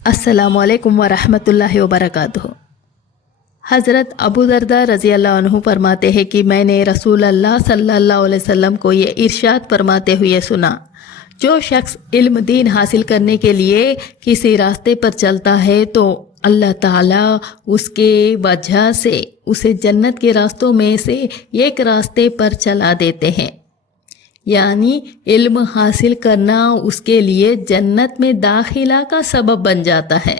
السلام علیکم ورحمۃ اللہ وبرکاتہ۔ حضرت ابو درداء رضی اللہ عنہ فرماتے ہیں کہ میں نے رسول اللہ صلی اللہ علیہ وسلم کو یہ ارشاد فرماتے ہوئے سنا، جو شخص علم دین حاصل کرنے کے لیے کسی راستے پر چلتا ہے تو اللہ تعالیٰ اس کے وجہ سے اسے جنت کے راستوں میں سے ایک راستے پر چلا دیتے ہیں، یعنی علم حاصل کرنا اس کے لیے جنت میں داخلہ کا سبب بن جاتا ہے۔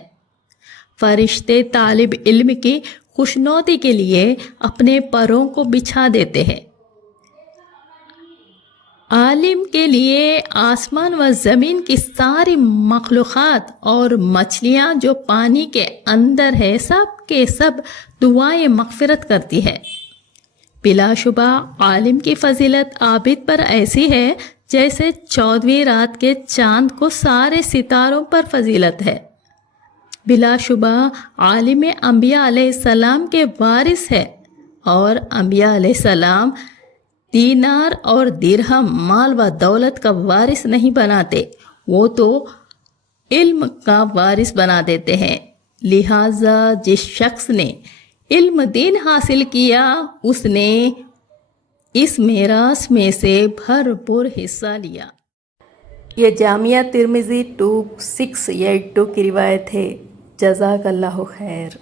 فرشتے طالب علم کی خوشنودی کے لیے اپنے پروں کو بچھا دیتے ہیں۔ عالم کے لیے آسمان و زمین کی ساری مخلوقات اور مچھلیاں جو پانی کے اندر ہے سب کے سب دعائیں مغفرت کرتی ہے۔ بلا شبہ عالم کی فضیلت عابد پر ایسی ہے جیسے 14ویں رات کے چاند کو سارے ستاروں پر فضیلت ہے۔ بلا شبہ عالم انبیاء علیہ السلام کے وارث ہے، اور انبیاء علیہ السلام دینار اور درہم مال و دولت کا وارث نہیں بناتے، وہ تو علم کا وارث بنا دیتے ہیں۔ لہٰذا جس شخص نے علم دین حاصل کیا اس نے اس میراث میں سے بھرپور حصہ لیا۔ یہ جامعہ ترمذی 2682 کی روایت ہے۔ جزاک اللہ خیر۔